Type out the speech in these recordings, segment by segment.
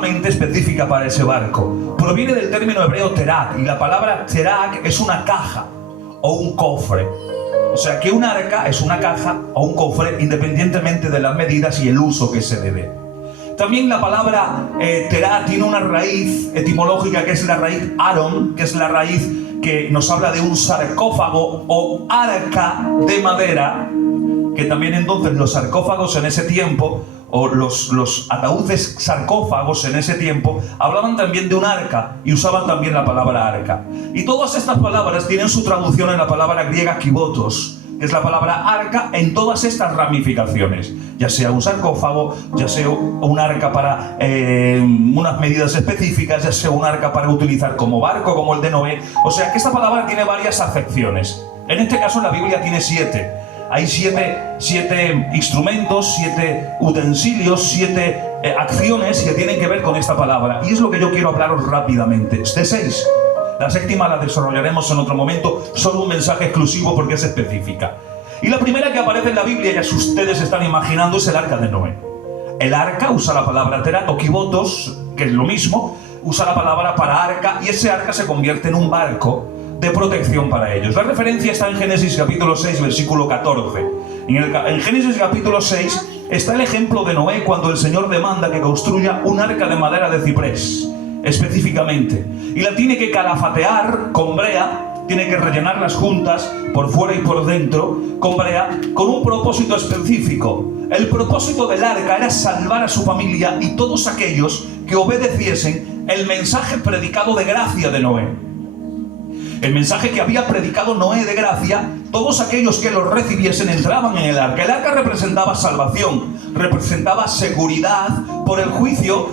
sumamente específica para ese barco. Proviene del término hebreo terak, y la palabra terak es una caja o un cofre. O sea que un arca es una caja o un cofre independientemente de las medidas y el uso que se le dé. También la palabra terá tiene una raíz etimológica que es la raíz aron, que es la raíz que nos habla de un sarcófago o arca de madera, que también entonces los sarcófagos en ese tiempo, o los ataúdes sarcófagos en ese tiempo, hablaban también de un arca y usaban también la palabra arca. Y todas estas palabras tienen su traducción en la palabra griega kibotos, que es la palabra arca en todas estas ramificaciones, ya sea un sarcófago, ya sea un arca para unas medidas específicas, ya sea un arca para utilizar como barco, como el de Noé. O sea que esta palabra tiene varias acepciones. En este caso la Biblia tiene 7. Hay siete instrumentos, 7 utensilios, 7 acciones que tienen que ver con esta palabra. Y es lo que yo quiero hablaros rápidamente. De 6. La 7ª la desarrollaremos en otro momento, solo un mensaje exclusivo porque es específica. Y la primera que aparece en la Biblia, ya si ustedes están imaginando, es el arca de Noé. El arca usa la palabra terat o kibotos, que es lo mismo, usa la palabra para arca, y ese arca se convierte en un barco de protección para ellos. La referencia está en Génesis capítulo 6, versículo 14. En Génesis capítulo 6 está el ejemplo de Noé cuando el Señor demanda que construya un arca de madera de ciprés, específicamente. Y la tiene que calafatear con brea, tiene que rellenar las juntas por fuera y por dentro con brea, con un propósito específico. El propósito del arca era salvar a su familia y todos aquellos que obedeciesen el mensaje predicado de gracia de Noé. El mensaje que había predicado Noé de gracia, todos aquellos que lo recibiesen entraban en el arca. El arca representaba salvación, representaba seguridad por el juicio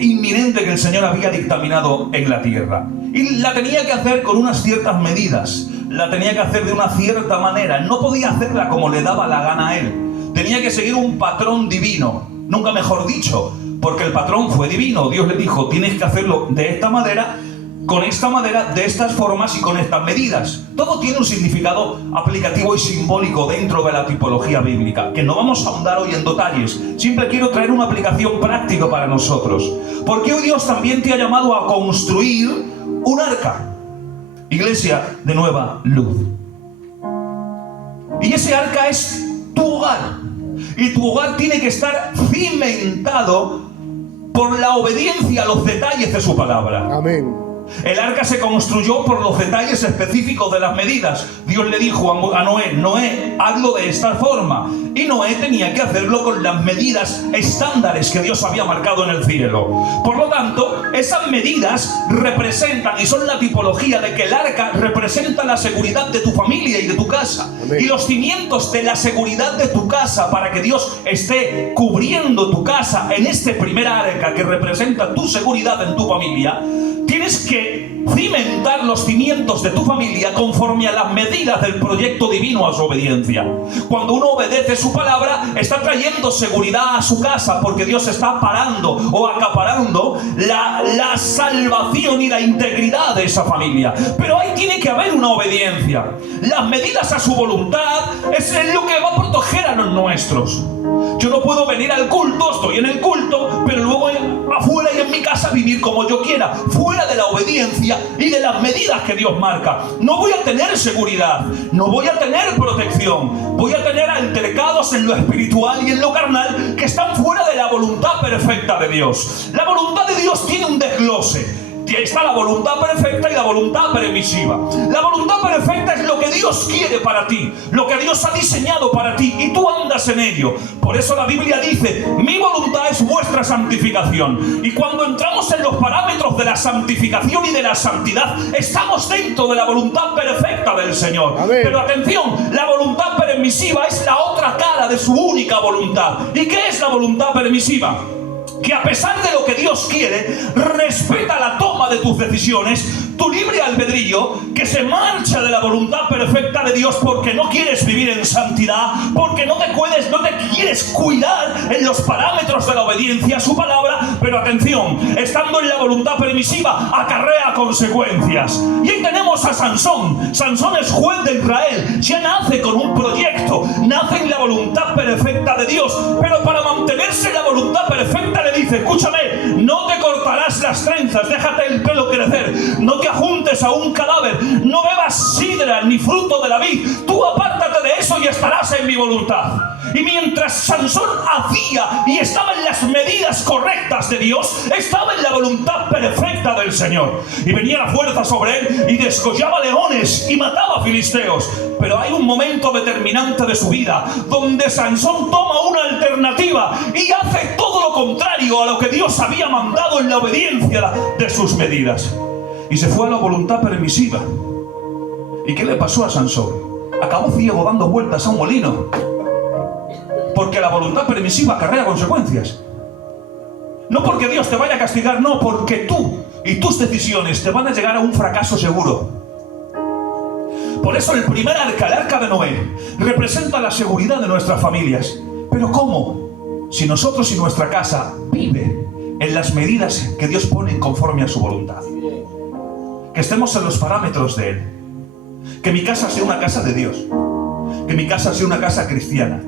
inminente que el Señor había dictaminado en la tierra. Y la tenía que hacer con unas ciertas medidas, la tenía que hacer de una cierta manera, no podía hacerla como le daba la gana a él. Tenía que seguir un patrón divino, nunca mejor dicho, porque el patrón fue divino. Dios le dijo, tienes que hacerlo de esta manera, con esta madera, de estas formas y con estas medidas. Todo tiene un significado aplicativo y simbólico dentro de la tipología bíblica, que no vamos a ahondar hoy en detalles. Siempre quiero traer una aplicación práctica para nosotros. Porque hoy Dios también te ha llamado a construir un arca. Iglesia de Nueva Luz. Y ese arca es tu hogar. Y tu hogar tiene que estar cimentado por la obediencia a los detalles de su palabra. Amén. El arca se construyó por los detalles específicos de las medidas. Dios le dijo a Noé, Noé, hazlo de esta forma. Y Noé tenía que hacerlo con las medidas estándares que Dios había marcado en el cielo. Por lo tanto, esas medidas representan y son la tipología de que el arca representa la seguridad de tu familia y de tu casa. Amén. Y los cimientos de la seguridad de tu casa, para que Dios esté cubriendo tu casa en este primer arca que representa tu seguridad en tu familia, tienes que cimentar los cimientos de tu familia conforme a las medidas del proyecto divino a su obediencia. Cuando uno obedece su palabra, está trayendo seguridad a su casa, porque Dios está parando o acaparando la salvación y la integridad de esa familia. Pero ahí tiene que haber una obediencia. Las medidas a su voluntad es lo que va a proteger a los nuestros. Yo no puedo venir al culto, estoy en el culto, pero luego afuera y en mi casa vivir como yo quiera, fuera de la obediencia y de las medidas que Dios marca. No voy a tener seguridad, no voy a tener protección, voy a tener altercados en lo espiritual y en lo carnal que están fuera de la voluntad perfecta de Dios. La voluntad de Dios tiene un desglose. Está la voluntad perfecta y la voluntad permisiva. La voluntad perfecta es lo que Dios quiere para ti, lo que Dios ha diseñado para ti, y tú andas en ello. Por eso la Biblia dice, mi voluntad es vuestra santificación. Y cuando entramos en los parámetros de la santificación y de la santidad, estamos dentro de la voluntad perfecta del Señor. Amén. Pero atención, la voluntad permisiva es la otra cara de su única voluntad. ¿Y qué es la voluntad permisiva? Que a pesar de lo que Dios quiere, respeta la toma de tus decisiones, tu libre albedrío, que se marcha de la voluntad perfecta de Dios porque no quieres vivir en santidad, porque no te quieres cuidar en los parámetros de la obediencia a su palabra. Pero atención, estando en la voluntad permisiva, acarrea consecuencias. Y ahí tenemos a Sansón. Sansón es juez de Israel, ya nace con un proyecto, nace en la voluntad perfecta de Dios, pero para mantenerse en la voluntad perfecta le dice, escúchame, no te trenzas, déjate el pelo crecer, no te ajuntes a un cadáver, no bebas sidra ni fruto de la vid, tú apártate de eso y estarás en mi voluntad. Y mientras Sansón hacía y estaba en las medidas correctas de Dios, estaba en la voluntad perfecta del Señor. Y venía la fuerza sobre él y descollaba leones y mataba filisteos. Pero hay un momento determinante de su vida donde Sansón toma una alternativa y hace todo lo contrario a lo que Dios había mandado en la obediencia de sus medidas. Y se fue a la voluntad permisiva. ¿Y qué le pasó a Sansón? Acabó ciego dando vueltas a un molino. Porque la voluntad permisiva acarrea consecuencias. No porque Dios te vaya a castigar, no, porque tú y tus decisiones te van a llegar a un fracaso seguro. Por eso el primer arca, el arca de Noé, representa la seguridad de nuestras familias. ¿Pero cómo? Si nosotros y nuestra casa vive en las medidas que Dios pone conforme a su voluntad. Que estemos en los parámetros de Él. Que mi casa sea una casa de Dios. Que mi casa sea una casa cristiana.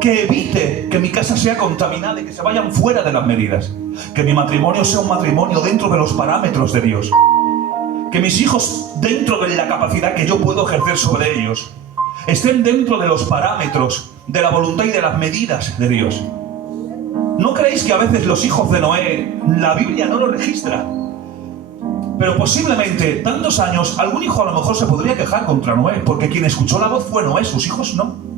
Que evite que mi casa sea contaminada y que se vayan fuera de las medidas. Que mi matrimonio sea un matrimonio dentro de los parámetros de Dios. Que mis hijos, dentro de la capacidad que yo puedo ejercer sobre ellos, estén dentro de los parámetros de la voluntad y de las medidas de Dios. ¿No creéis que a veces los hijos de Noé, la Biblia no lo registra? Pero posiblemente, tantos años, algún hijo a lo mejor se podría quejar contra Noé, porque quien escuchó la voz fue Noé, sus hijos no.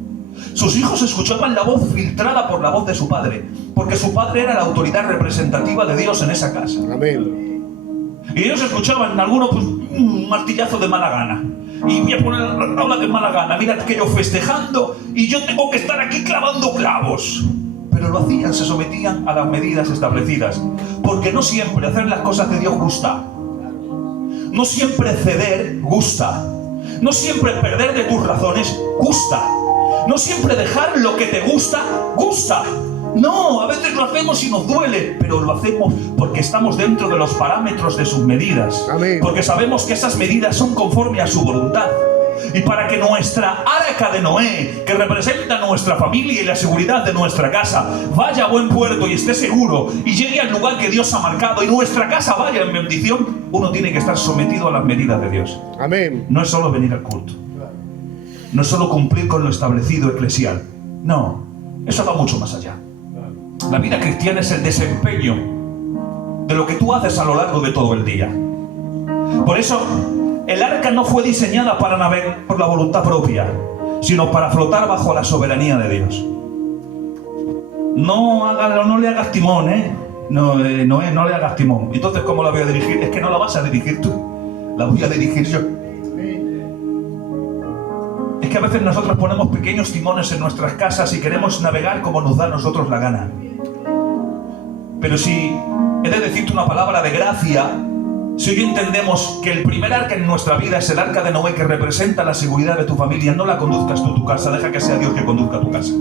Sus hijos escuchaban la voz filtrada por la voz de su padre, porque su padre era la autoridad representativa de Dios en esa casa. Amén. Y ellos escuchaban en alguno pues, un martillazo de mala gana. Y voy a poner la habla de mala gana. Mira que yo festejando y yo tengo que estar aquí clavando clavos. Pero lo hacían, se sometían a las medidas establecidas. Porque no siempre hacer las cosas de Dios gusta. No siempre ceder gusta. No siempre perder de tus razones gusta. No siempre dejar lo que te gusta, gusta. No, a veces lo hacemos y nos duele, pero lo hacemos porque estamos dentro de los parámetros de sus medidas. Amén. Porque sabemos que esas medidas son conforme a su voluntad. Y para que nuestra arca de Noé, que representa nuestra familia y la seguridad de nuestra casa, vaya a buen puerto y esté seguro y llegue al lugar que Dios ha marcado y nuestra casa vaya en bendición, uno tiene que estar sometido a las medidas de Dios. Amén. No es solo venir al culto. No es solo cumplir con lo establecido eclesial. No, eso va mucho más allá. La vida cristiana es el desempeño de lo que tú haces a lo largo de todo el día. Por eso, el arca no fue diseñada para navegar por la voluntad propia, sino para flotar bajo la soberanía de Dios. No le hagas timón, ¿eh? No le hagas timón. Entonces, ¿cómo la voy a dirigir? Es que no la vas a dirigir tú, la voy a dirigir yo. Es que a veces nosotros ponemos pequeños timones en nuestras casas y queremos navegar como nos da a nosotros la gana. Pero si he de decirte una palabra de gracia, si hoy entendemos que el primer arca en nuestra vida es el arca de Noé que representa la seguridad de tu familia, no la conduzcas tú tu casa, deja que sea Dios que conduzca tu casa.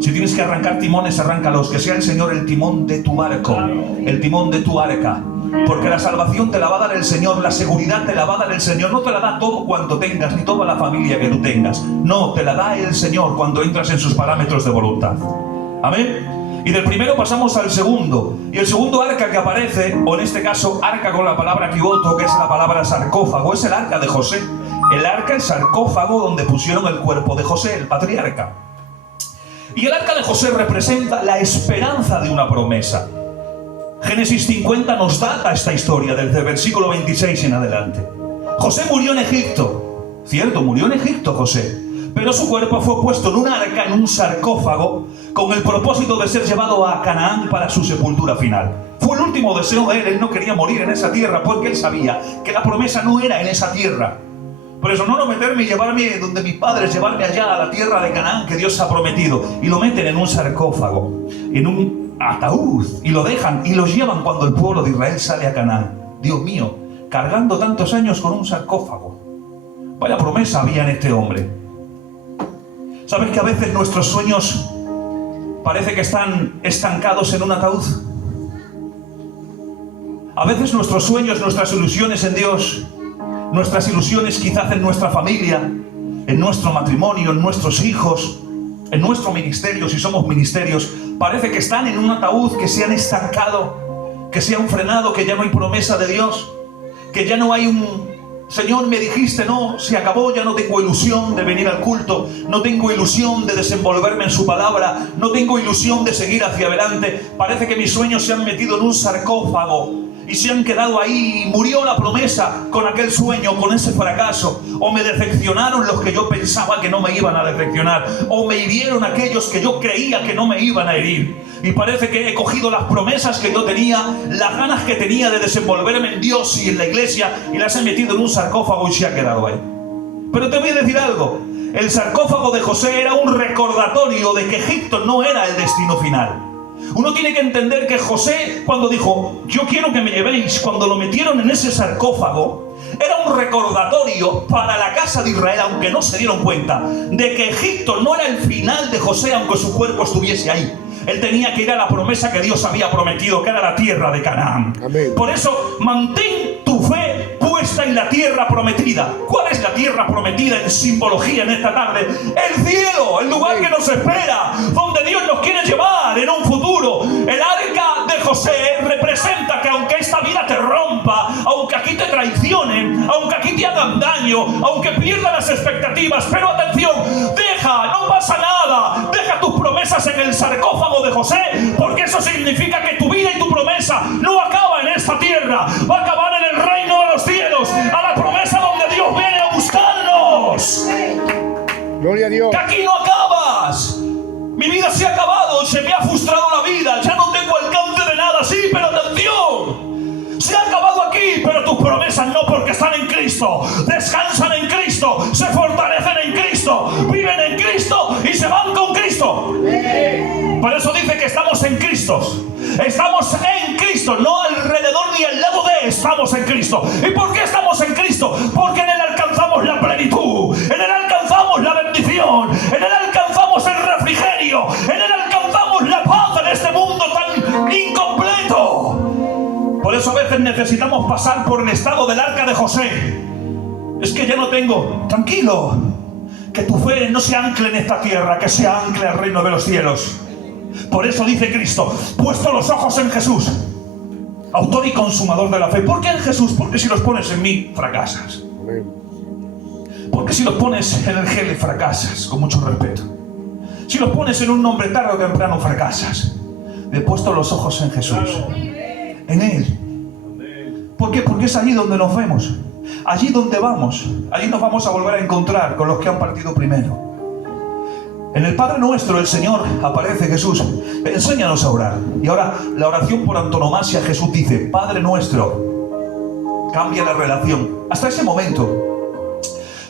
Si tienes que arrancar timones, arráncalos, que sea el Señor el timón de tu barco, el timón de tu arca. Porque la salvación te la va a dar el Señor, la seguridad te la va a dar el Señor. No te la da todo cuanto tengas, ni toda la familia que tú tengas. No, te la da el Señor cuando entras en sus parámetros de voluntad. Amén. Y del primero pasamos al segundo. Y el segundo arca que aparece, o en este caso arca con la palabra kiboto, que es la palabra sarcófago, es el arca de José. El arca, el sarcófago donde pusieron el cuerpo de José, el patriarca. Y el arca de José representa la esperanza de una promesa. Génesis 50 nos data esta historia desde el versículo 26 en adelante. José murió en Egipto. Cierto, murió en Egipto José. Pero su cuerpo fue puesto en un arca, en un sarcófago, con el propósito de ser llevado a Canaán para su sepultura final. Fue el último deseo de él. Él no quería morir en esa tierra porque él sabía que la promesa no era en esa tierra. Por eso no meterme y llevarme donde mis padres, llevarme allá a la tierra de Canaán que Dios ha prometido. Y lo meten en un sarcófago, en un ataúd, y lo dejan y lo llevan cuando el pueblo de Israel sale a Canaán. Dios mío, cargando tantos años con un sarcófago. Vaya promesa había en este hombre. ¿Sabes que a veces nuestros sueños parece que están estancados en un ataúd? A veces nuestros sueños, nuestras ilusiones en Dios, nuestras ilusiones quizás en nuestra familia, en nuestro matrimonio, en nuestros hijos, en nuestro ministerio, si somos ministerios, parece que están en un ataúd, que se han estancado, que se han frenado, que ya no hay promesa de Dios, que ya no hay un... Señor, me dijiste, no, se acabó, ya no tengo ilusión de venir al culto, no tengo ilusión de desenvolverme en su palabra, no tengo ilusión de seguir hacia adelante. Parece que mis sueños se han metido en un sarcófago y se han quedado ahí, y murió la promesa con aquel sueño, con ese fracaso. O me decepcionaron los que yo pensaba que no me iban a decepcionar, o me hirieron aquellos que yo creía que no me iban a herir. Y parece que he cogido las promesas que yo tenía, las ganas que tenía de desenvolverme en Dios y en la iglesia, y las he metido en un sarcófago y se ha quedado ahí. Pero te voy a decir algo, el sarcófago de José era un recordatorio de que Egipto no era el destino final. Uno tiene que entender que José, cuando dijo, yo quiero que me llevéis, cuando lo metieron en ese sarcófago, era un recordatorio para la casa de Israel, aunque no se dieron cuenta, de que Egipto no era el final de José, aunque su cuerpo estuviese ahí. Él tenía que ir a la promesa que Dios había prometido, que era la tierra de Canaán. Amén. Por eso, mantén tu fe puesta en la tierra prometida. ¿Cuál es la tierra prometida en simbología en esta tarde? El cielo, el lugar que nos espera, donde Dios nos quiere llevar en un futuro. El arca de José representa que aunque esta vida te rompa, aunque aquí te traicionen, aunque aquí te hagan daño, aunque pierdas las expectativas, pero atención, no pasa nada, deja tus promesas en el sarcófago de José, porque eso significa que tu vida y tu promesa no acaba en esta tierra, va a acabar en el reino de los cielos, a la promesa donde Dios viene a buscarnos. Gloria a Dios. Que aquí no acabas. Mi vida se ha acabado, se me ha frustrado la vida, ya no tengo alcance de nada. Sí, pero atención, se ha acabado aquí, pero tus promesas no, porque están en Cristo, descansan en Cristo, se fortalecen en Cristo, viven en Cristo y se van con Cristo. Por eso dice que estamos en Cristo. Estamos en Cristo, no alrededor ni al lado de, estamos en Cristo. ¿Y por qué estamos en Cristo? Porque en Él alcanzamos la plenitud, en Él alcanzamos la bendición, en Él alcanzamos el refrigerio, en Él alcanzamos la paz en este mundo tan incompleto. Por eso a veces necesitamos pasar por el estado del arca de José. Es que ya no tengo. Tranquilo, que tu fe no se ancle en esta tierra, que se ancle al reino de los cielos. Por eso dice Cristo, puesto los ojos en Jesús, autor y consumador de la fe. ¿Por qué en Jesús? Porque si los pones en mí, fracasas. Porque si los pones en el gel, fracasas, con mucho respeto. Si los pones en un nombre, tarde o temprano fracasas. He puesto los ojos en Jesús, en Él. ¿Por qué? Porque es allí donde nos vemos. Allí donde vamos, allí nos vamos a volver a encontrar con los que han partido primero. En el Padre Nuestro, el Señor aparece Jesús. Enséñanos a orar. Y ahora, la oración por antonomasia, Jesús dice, Padre Nuestro. Cambia la relación. Hasta ese momento,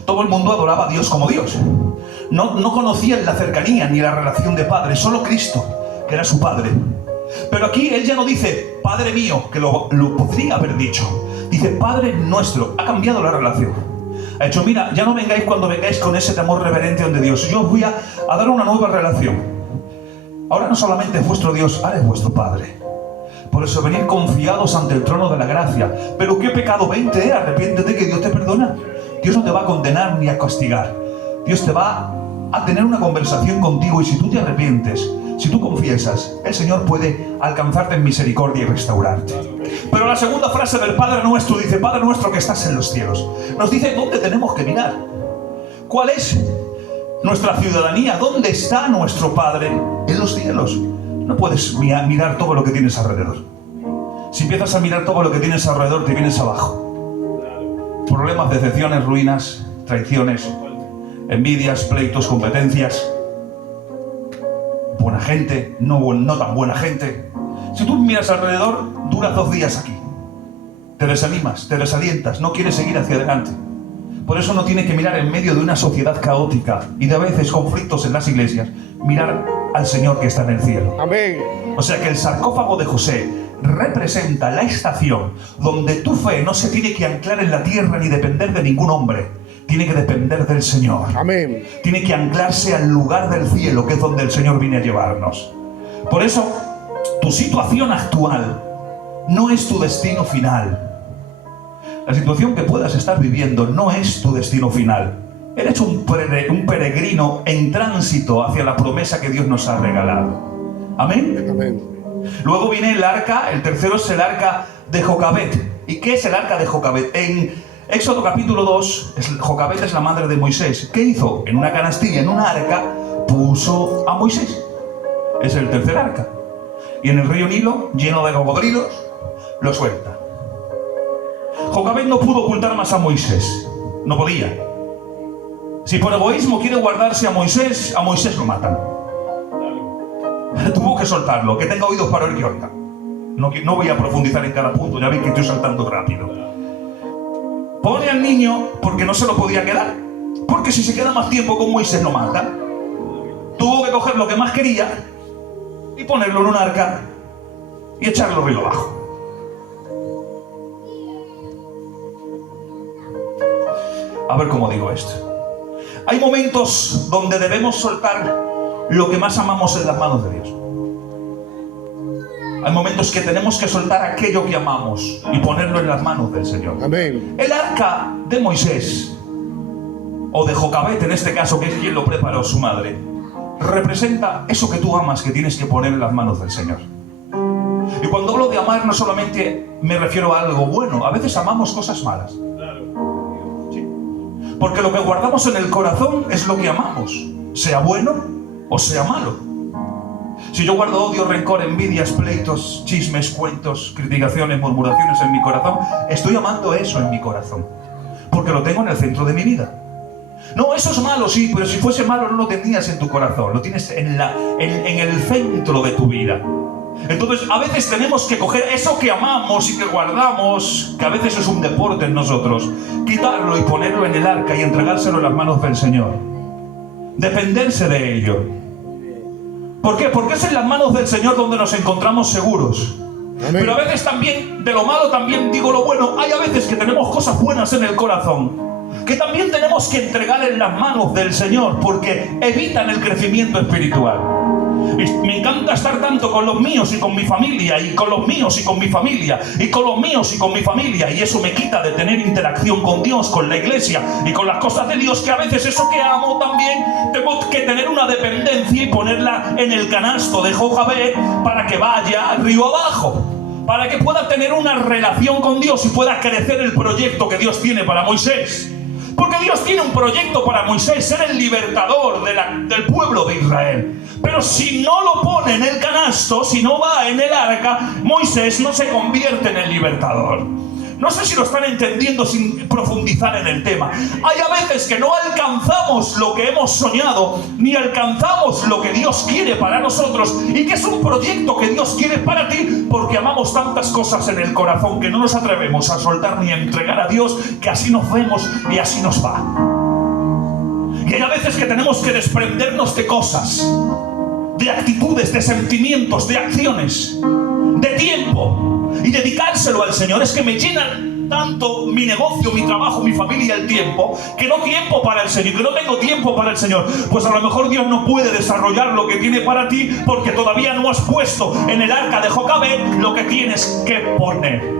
todo el mundo adoraba a Dios como Dios. No conocían la cercanía ni la relación de Padre, solo Cristo, que era su Padre. Pero aquí Él ya no dice, Padre mío, que lo podría haber dicho. Dice, Padre Nuestro. Ha cambiado la relación. Ha dicho, mira, ya no vengáis cuando vengáis con ese temor reverente ante Dios. Yo os voy a dar una nueva relación. Ahora no solamente es vuestro Dios, ahora es vuestro Padre. Por eso venid confiados ante el trono de la gracia. Pero ¿qué pecado? Vente, arrepiéntete, que Dios te perdona. Dios no te va a condenar ni a castigar. Dios te va a tener una conversación contigo, y si tú te arrepientes, si tú confiesas, el Señor puede alcanzarte en misericordia y restaurarte. Pero la segunda frase del Padre Nuestro dice, Padre Nuestro que estás en los cielos. Nos dice dónde tenemos que mirar. ¿Cuál es nuestra ciudadanía? ¿Dónde está nuestro Padre? En los cielos. No puedes mirar todo lo que tienes alrededor. Si empiezas a mirar todo lo que tienes alrededor, te vienes abajo. Problemas, decepciones, ruinas, traiciones, envidias, pleitos, competencias, buena gente, no tan buena gente. Si tú miras alrededor, duras 2 días aquí. Te desanimas, te desalientas, no quieres seguir hacia adelante. Por eso uno tiene que mirar en medio de una sociedad caótica y de a veces conflictos en las iglesias, mirar al Señor que está en el cielo. Amén. O sea que el sarcófago de José representa la estación donde tu fe no se tiene que anclar en la tierra ni depender de ningún hombre. Tiene que depender del Señor. Amén. Tiene que anclarse al lugar del cielo, que es donde el Señor viene a llevarnos. Por eso, tu situación actual no es tu destino final. La situación que puedas estar viviendo no es tu destino final. Eres un peregrino en tránsito hacia la promesa que Dios nos ha regalado. Amén. Amén. Luego viene el arca, el tercero es el arca de Jocabet. ¿Y qué es el arca de Jocabet? En Éxodo capítulo 2, Jocabet es la madre de Moisés. ¿Qué hizo? En una canastilla, en una arca, puso a Moisés. Es el tercer arca. Y en el río Nilo, lleno de cocodrilos, lo suelta. Jocabet no pudo ocultar más a Moisés. No podía. Si por egoísmo quiere guardarse a Moisés lo matan. Tuvo que soltarlo. Que tenga oídos para oír que oiga. No voy a profundizar en cada punto. Ya veis que estoy saltando rápido. Pone al niño porque no se lo podía quedar. Porque si se queda más tiempo con Moisés lo mata. Tuvo que coger lo que más quería y ponerlo en un arca y echarlo río abajo. A ver cómo digo esto. Hay momentos donde debemos soltar lo que más amamos en las manos de Dios. Hay momentos que tenemos que soltar aquello que amamos y ponerlo en las manos del Señor. Amén. El arca de Moisés, o de Jocabet en este caso, que es quien lo preparó, su madre, representa eso que tú amas, que tienes que poner en las manos del Señor. Y cuando hablo de amar, no solamente me refiero a algo bueno, a veces amamos cosas malas. Porque lo que guardamos en el corazón es lo que amamos, sea bueno o sea malo. Si yo guardo odio, rencor, envidias, pleitos, chismes, cuentos, criticaciones, murmuraciones en mi corazón, estoy amando eso en mi corazón, porque lo tengo en el centro de mi vida. No, eso es malo, sí, pero si fuese malo no lo tendrías en tu corazón, lo tienes en el centro de tu vida. Entonces a veces tenemos que coger eso que amamos y que guardamos, que a veces es un deporte en nosotros, quitarlo y ponerlo en el arca y entregárselo en las manos del Señor. Dependerse de ello. ¿Por qué? Porque es en las manos del Señor donde nos encontramos seguros. Amén. Pero a veces también, de lo malo también digo lo bueno. Hay a veces que tenemos cosas buenas en el corazón que también tenemos que entregar en las manos del Señor, porque evitan el crecimiento espiritual. Me encanta estar tanto con los míos y con mi familia, y con los míos y con mi familia, y con los míos y con mi familia, y eso me quita de tener interacción con Dios, con la iglesia y con las cosas de Dios, que a veces eso que amo también tengo que tener una dependencia y ponerla en el canasto de Jocabet para que vaya río abajo, para que pueda tener una relación con Dios y pueda crecer el proyecto que Dios tiene para Moisés. Porque Dios tiene un proyecto para Moisés, ser el libertador del pueblo de Israel. Pero si no lo pone en el canasto, si no va en el arca, Moisés no se convierte en el libertador. No sé si lo están entendiendo sin profundizar en el tema. Hay a veces que no alcanzamos lo que hemos soñado, ni alcanzamos lo que Dios quiere para nosotros, y que es un proyecto que Dios quiere para ti, porque amamos tantas cosas en el corazón que no nos atrevemos a soltar ni a entregar a Dios, que así nos vemos y así nos va. Y hay a veces que tenemos que desprendernos de cosas, de actitudes, de sentimientos, de acciones, de tiempo, y dedicárselo al Señor. Es que me llenan tanto mi negocio, mi trabajo, mi familia, el tiempo, que no tiempo para el Señor, que no tengo tiempo para el Señor. Pues a lo mejor Dios no puede desarrollar lo que tiene para ti, porque todavía no has puesto en el arca de Jocabet lo que tienes que poner.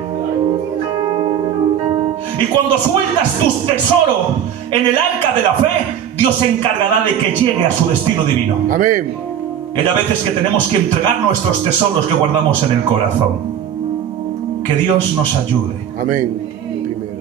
Y cuando sueltas tu tesoro en el arca de la fe, Dios se encargará de que llegue a su destino divino. Amén. Hay a veces que tenemos que entregar nuestros tesoros que guardamos en el corazón. Que Dios nos ayude. Amén. Primero.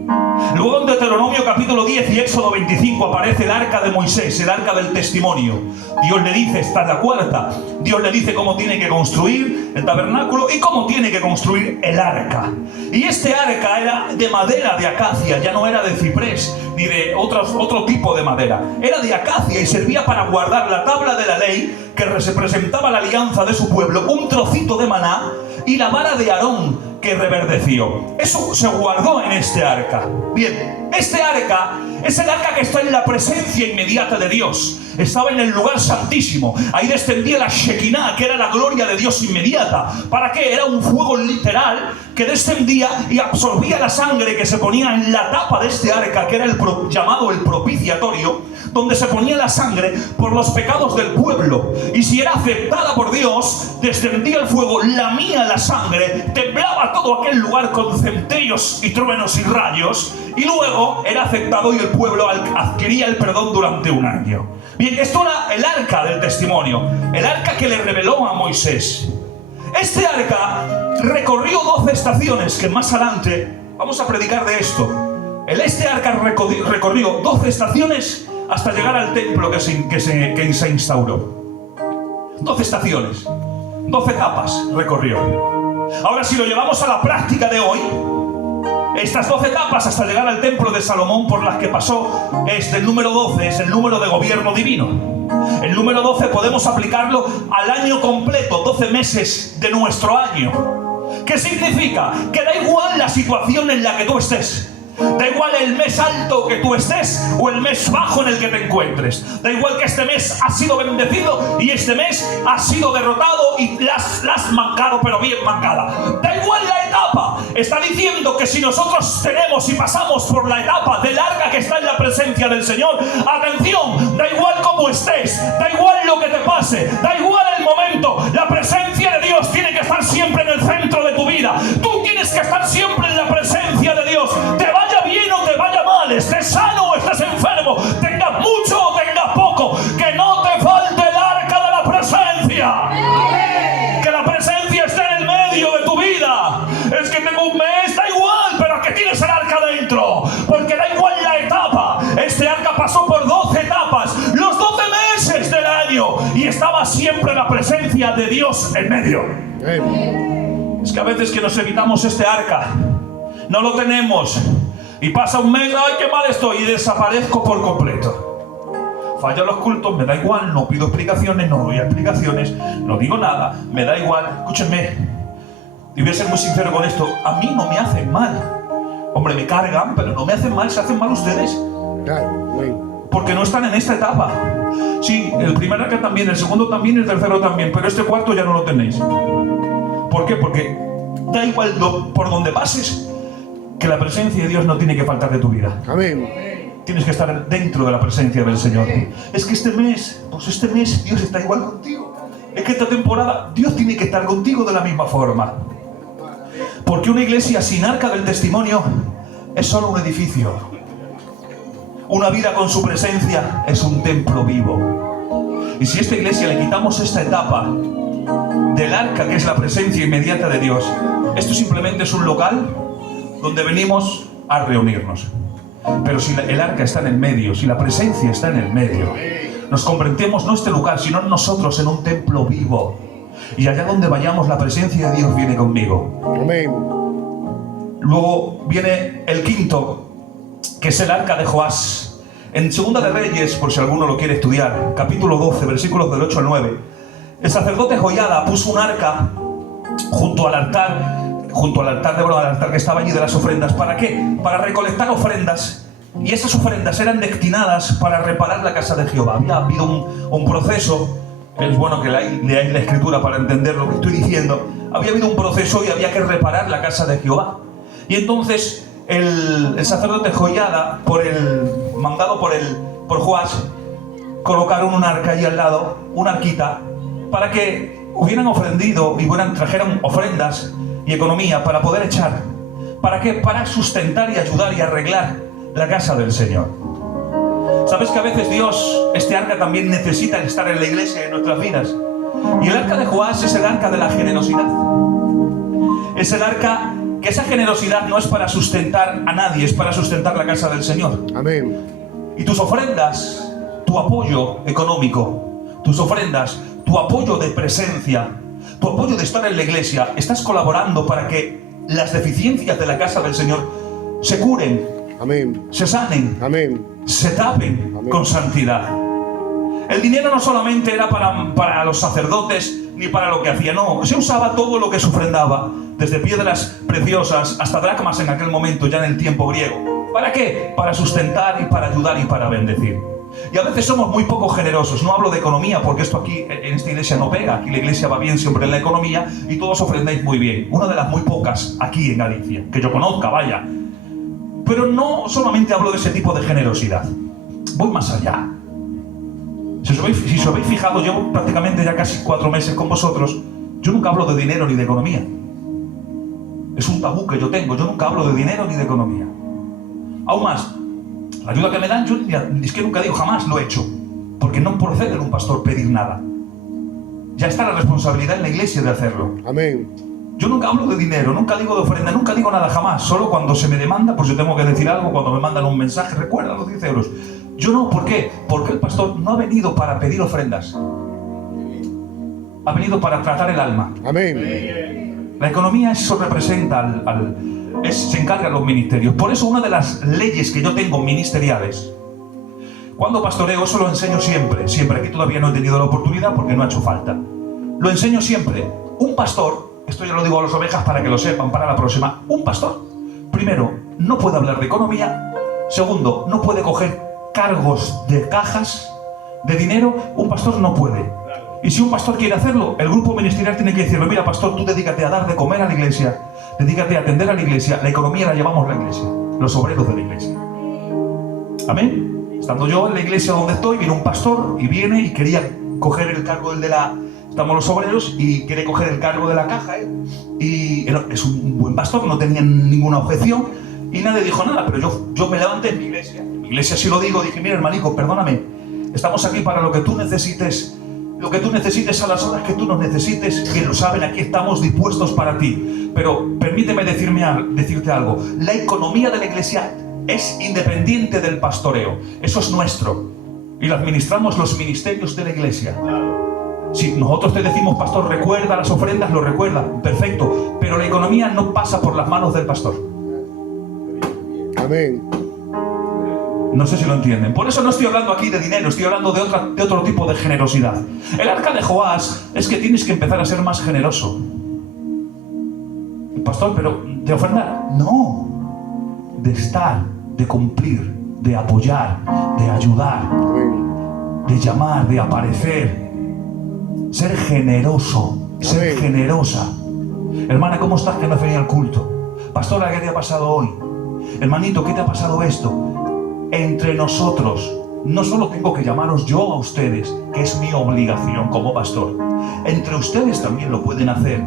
Luego en Deuteronomio capítulo 10 y Éxodo 25 aparece el arca de Moisés, el arca del testimonio. Dios le dice, esta es la cuarta, Dios le dice cómo tiene que construir el tabernáculo y cómo tiene que construir el arca. Y este arca era de madera de acacia, ya no era de ciprés ni de otro tipo de madera. Era de acacia y servía para guardar la tabla de la ley, que representaba la alianza de su pueblo, un trocito de maná y la vara de Aarón que reverdeció. Eso se guardó en este arca. Bien, este arca es el arca que está en la presencia inmediata de Dios. Estaba en el lugar santísimo. Ahí descendía la Shekinah, que era la gloria de Dios inmediata. ¿Para qué? Era un fuego literal que descendía y absorbía la sangre que se ponía en la tapa de este arca, que era llamado el propiciatorio, donde se ponía la sangre por los pecados del pueblo. Y si era aceptada por Dios, descendía el fuego, lamía la sangre, temblaba todo aquel lugar con centellos y truenos y rayos, y luego era aceptado y el pueblo adquiría el perdón durante un año. Bien, esto era el arca del testimonio, el arca que le reveló a Moisés. Este arca recorrió 12 estaciones, que más adelante vamos a predicar de esto. Este arca recorrió 12 estaciones hasta llegar al templo que se instauró. 12 estaciones, 12 etapas recorrió. Ahora, si lo llevamos a la práctica de hoy, estas 12 etapas hasta llegar al templo de Salomón por las que pasó, el número 12 es el número de gobierno divino. El número 12 podemos aplicarlo al año completo, 12 meses de nuestro año. ¿Qué significa? Que da igual la situación en la que tú estés. Da igual el mes alto que tú estés o el mes bajo en el que te encuentres. Da igual que este mes ha sido bendecido y este mes ha sido derrotado y la has mancado, pero bien mancada. Da igual la etapa. Está diciendo que si nosotros tenemos y pasamos por la etapa del arca que está en la presencia del Señor, atención, da igual cómo estés, da igual lo que te pase, da igual el momento, la presencia de Dios tiene que estar siempre en el centro de tu vida. Tú tienes que estar siempre en la presencia de Dios. Te vaya bien o te vaya mal, estés sano o estés enfermo, tengas mucho o tengas poco, que no te falte el arca de la presencia. Que la presencia esté en el medio de tu vida. Es que tengo un mes, da igual, pero que tienes el arca dentro, porque da igual la etapa. Este arca pasó por 12 etapas, los 12 meses del año, y estaba siempre la presencia de Dios en medio. Es que a veces que nos evitamos este arca, no lo tenemos, y pasa un mes, ay, qué mal estoy, y desaparezco por completo. Fallan los cultos, me da igual, no pido explicaciones, no doy explicaciones, no digo nada, me da igual. Escúchenme, y voy a ser muy sincero con esto, a mí no me hacen mal. Hombre, me cargan, pero no me hacen mal, se hacen mal ustedes. Porque no están en esta etapa. Sí, el primer arca también, el segundo también, el tercero también, pero este cuarto ya no lo tenéis. ¿Por qué? Porque da igual por donde pases, que la presencia de Dios no tiene que faltar de tu vida. Amén. Tienes que estar dentro de la presencia del Señor. Es que este mes Dios está igual contigo. Es que esta temporada Dios tiene que estar contigo de la misma forma. Porque una iglesia sin arca del testimonio es solo un edificio. Una vida con su presencia es un templo vivo. Y si a esta iglesia le quitamos esta etapa del arca, que es la presencia inmediata de Dios, esto simplemente es un local donde venimos a reunirnos. Pero si el arca está en el medio, si la presencia está en el medio, nos convertimos no este lugar, sino nosotros en un templo vivo. Y allá donde vayamos, la presencia de Dios viene conmigo. Amén. Luego viene el quinto, que es el arca de Joás. En Segunda de Reyes, por si alguno lo quiere estudiar, capítulo 12, versículos del 8 al 9, el sacerdote Joiada puso un arca junto al altar que estaba allí de las ofrendas. ¿Para qué? Para recolectar ofrendas, y esas ofrendas eran destinadas para reparar la casa de Jehová. Había habido un proceso, es bueno que leáis la escritura para entender lo que estoy diciendo. Había habido un proceso y había que reparar la casa de Jehová. Y entonces el sacerdote Joiada, mandado por Joás, colocaron un arca ahí al lado, una arquita, para que hubieran ofrendido y trajeran ofrendas y economía para poder echar. ¿Para qué? Para sustentar y ayudar y arreglar la casa del Señor. ¿Sabes que a veces Dios, este arca también necesita estar en la iglesia, en nuestras vidas? Y el arca de Joás es el arca de la generosidad. Es el arca que esa generosidad no es para sustentar a nadie, es para sustentar la casa del Señor. Amén. Y tus ofrendas, tu apoyo económico, tus ofrendas, tu apoyo de presencia, tu apoyo de estar en la iglesia, estás colaborando para que las deficiencias de la casa del Señor se curen, Amén. se sanen, Amén. se tapen Amén. con santidad. El dinero no solamente era para los sacerdotes ni para lo que hacía, no, se usaba todo lo que se ofrendaba, desde piedras preciosas hasta dracmas en aquel momento, ya en el tiempo griego. ¿Para qué? Para sustentar y para ayudar y para bendecir. Y a veces somos muy poco generosos. No hablo de economía, porque esto aquí en esta iglesia no pega. Aquí la iglesia va bien siempre en la economía y todos ofrendáis muy bien. Una de las muy pocas aquí en Galicia, que yo conozca, vaya. Pero no solamente hablo de ese tipo de generosidad. Voy más allá. Si os habéis fijado, llevo prácticamente ya casi 4 meses con vosotros. Yo nunca hablo de dinero ni de economía. Es un tabú que yo tengo. Yo nunca hablo de dinero ni de economía. Aún más, la ayuda que me dan, yo es que nunca digo, jamás lo he hecho. Porque no procede en un pastor pedir nada. Ya está la responsabilidad en la iglesia de hacerlo. Amén. Yo nunca hablo de dinero, nunca digo de ofrenda, nunca digo nada jamás. Solo cuando se me demanda, pues yo tengo que decir algo, cuando me mandan un mensaje, recuerda los 10 euros. Yo no, ¿por qué? Porque el pastor no ha venido para pedir ofrendas. Ha venido para tratar el alma. Amén. La economía, eso representa se encarga de los ministerios. Por eso una de las leyes que yo tengo ministeriales, cuando pastoreo, eso lo enseño siempre. Siempre, aquí todavía no he tenido la oportunidad porque no ha hecho falta. Lo enseño siempre. Un pastor, esto ya lo digo a las ovejas para que lo sepan para la próxima, un pastor, primero, no puede hablar de economía. Segundo, no puede coger cargos de cajas de dinero. Un pastor no puede. Y si un pastor quiere hacerlo, el grupo ministerial tiene que decirle: mira, pastor, tú dedícate a dar de comer a la iglesia, dedícate a atender a la iglesia, la economía la llevamos la iglesia, los obreros de la iglesia. Amén. Estando yo en la iglesia donde estoy, viene un pastor y viene y quería coger el cargo del de la... Estamos los obreros y quiere coger el cargo de la caja, y es un buen pastor, no tenía ninguna objeción y nadie dijo nada, pero yo me levanté en mi iglesia. En mi iglesia sí lo digo, dije: mira, hermanico, perdóname, estamos aquí para lo que tú necesites. Lo que tú necesites a las horas que tú nos necesites, que lo saben, aquí estamos dispuestos para ti. Pero permíteme decirte algo. La economía de la iglesia es independiente del pastoreo. Eso es nuestro. Y lo administramos los ministerios de la iglesia. Si nosotros te decimos: pastor, recuerda las ofrendas, lo recuerda. Perfecto. Pero la economía no pasa por las manos del pastor. Amén. No sé si lo entienden. Por eso no estoy hablando aquí de dinero, estoy hablando de otro tipo de generosidad. El arca de Joás es que tienes que empezar a ser más generoso. Pastor, pero ¿de ofrendar? No. De estar, de cumplir, de apoyar, de ayudar, de llamar, de aparecer. Ser generoso, ser generosa. Hermana, ¿cómo estás que no has venido al culto? Pastora, ¿qué te ha pasado hoy? Hermanito, ¿qué te ha pasado esto? Entre nosotros, no solo tengo que llamaros yo a ustedes, que es mi obligación como pastor, entre ustedes también lo pueden hacer,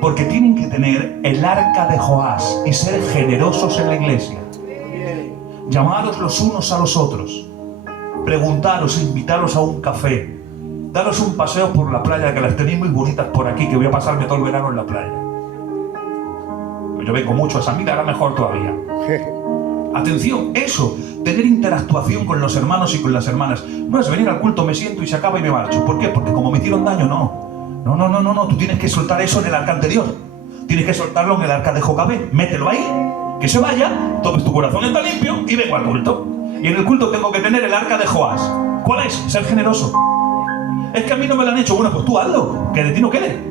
porque tienen que tener el arca de Joás y ser generosos en la iglesia. Llamaros los unos a los otros, preguntaros, invitaros a un café, daros un paseo por la playa, que las tenéis muy bonitas por aquí, que voy a pasarme todo el verano en la playa. Yo vengo mucho a esa vida, ahora mejor todavía. Atención, eso, tener interactuación con los hermanos y con las hermanas. No es venir al culto, me siento y se acaba y me marcho. ¿Por qué? Porque como me hicieron daño, no. Tú tienes que soltar eso en el arca anterior. Tienes que soltarlo en el arca de Jocabé. Mételo ahí, que se vaya, entonces tu corazón está limpio y vengo al culto. Y en el culto tengo que tener el arca de Joás. ¿Cuál es? Ser generoso. Es que a mí no me lo han hecho. Bueno, pues tú hazlo, que de ti no quede.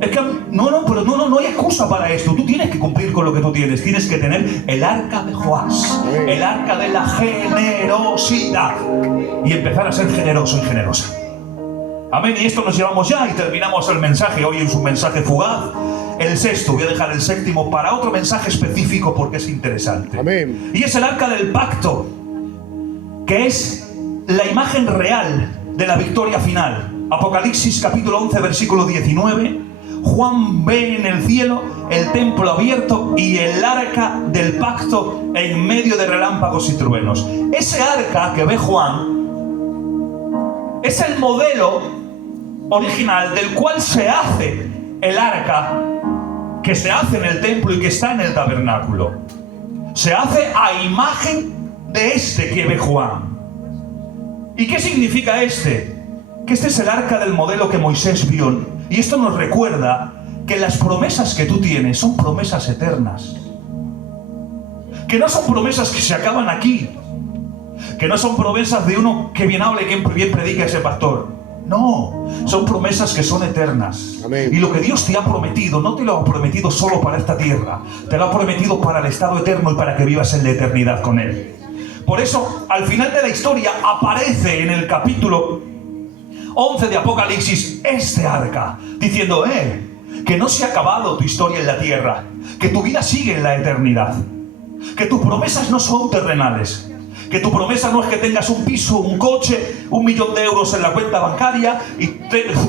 Es que no hay excusa para esto. Tú tienes que cumplir con lo que tú tienes. Tienes que tener el arca de Joás, el arca de la generosidad, y empezar a ser generoso y generosa. Amén. Y esto nos llevamos ya y terminamos el mensaje. Hoy es un mensaje fugaz. El sexto, voy a dejar el séptimo para otro mensaje específico porque es interesante. Amén. Y es el arca del pacto, que es la imagen real de la victoria final. Apocalipsis capítulo 11 versículo 19. Juan ve en el cielo el templo abierto y el arca del pacto en medio de relámpagos y truenos. Ese arca que ve Juan es el modelo original del cual se hace el arca que se hace en el templo y que está en el tabernáculo. Se hace a imagen de este que ve Juan. ¿Y qué significa este? Que este es el arca del modelo que Moisés vio. Y esto nos recuerda que las promesas que tú tienes son promesas eternas. Que no son promesas que se acaban aquí. Que no son promesas de uno que bien habla y que bien predica ese pastor. No, son promesas que son eternas. Amén. Y lo que Dios te ha prometido, no te lo ha prometido solo para esta tierra. Te lo ha prometido para el estado eterno y para que vivas en la eternidad con Él. Por eso, al final de la historia, aparece en el capítulo 11 de Apocalipsis este arca, diciendo, que no se ha acabado tu historia en la tierra, que tu vida sigue en la eternidad, que tus promesas no son terrenales, que tu promesa no es que tengas un piso, un coche, 1 millón de euros en la cuenta bancaria y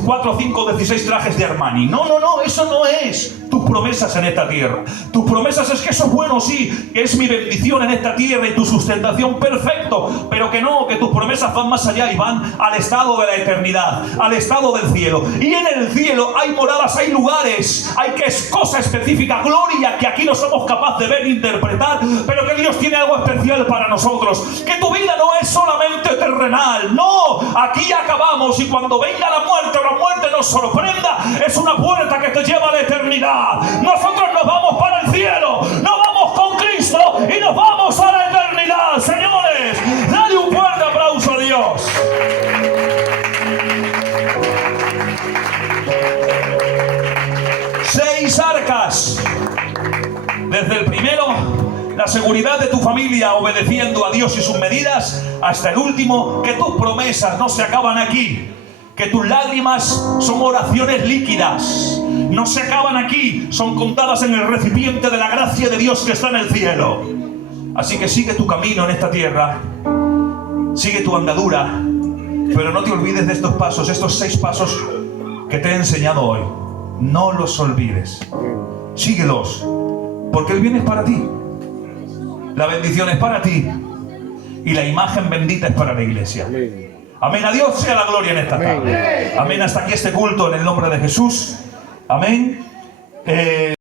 4, 5, 16 trajes de Armani. No, eso no es. Tu promesas en esta tierra. Tus promesas es que eso es bueno, sí, que es mi bendición en esta tierra y tu sustentación, perfecto, pero que no, que tus promesas van más allá y van al estado de la eternidad, al estado del cielo. Y en el cielo hay moradas, hay lugares, hay que es cosa específica, gloria que aquí no somos capaces de ver e interpretar, pero que Dios tiene algo especial para nosotros. Que tu vida no es solamente terrenal, no, aquí acabamos y cuando venga la muerte o la muerte nos sorprenda, es una puerta que te lleva a la eternidad. Nosotros nos vamos para el cielo, nos vamos con Cristo y nos vamos a la eternidad. Señores, dale un fuerte aplauso a Dios. Seis arcas. Desde el primero, la seguridad de tu familia obedeciendo a Dios y sus medidas, hasta el último, que tus promesas no se acaban aquí, que tus lágrimas son oraciones líquidas, no se acaban aquí, son contadas en el recipiente de la gracia de Dios que está en el cielo. Así que sigue tu camino en esta tierra, sigue tu andadura, pero no te olvides de estos pasos, estos 6 pasos que te he enseñado hoy. No los olvides, síguelos, porque el bien es para ti, la bendición es para ti y la imagen bendita es para la iglesia. Amén. A Dios sea la gloria en esta tarde. Amén. Hasta aquí este culto en el nombre de Jesús. Amén.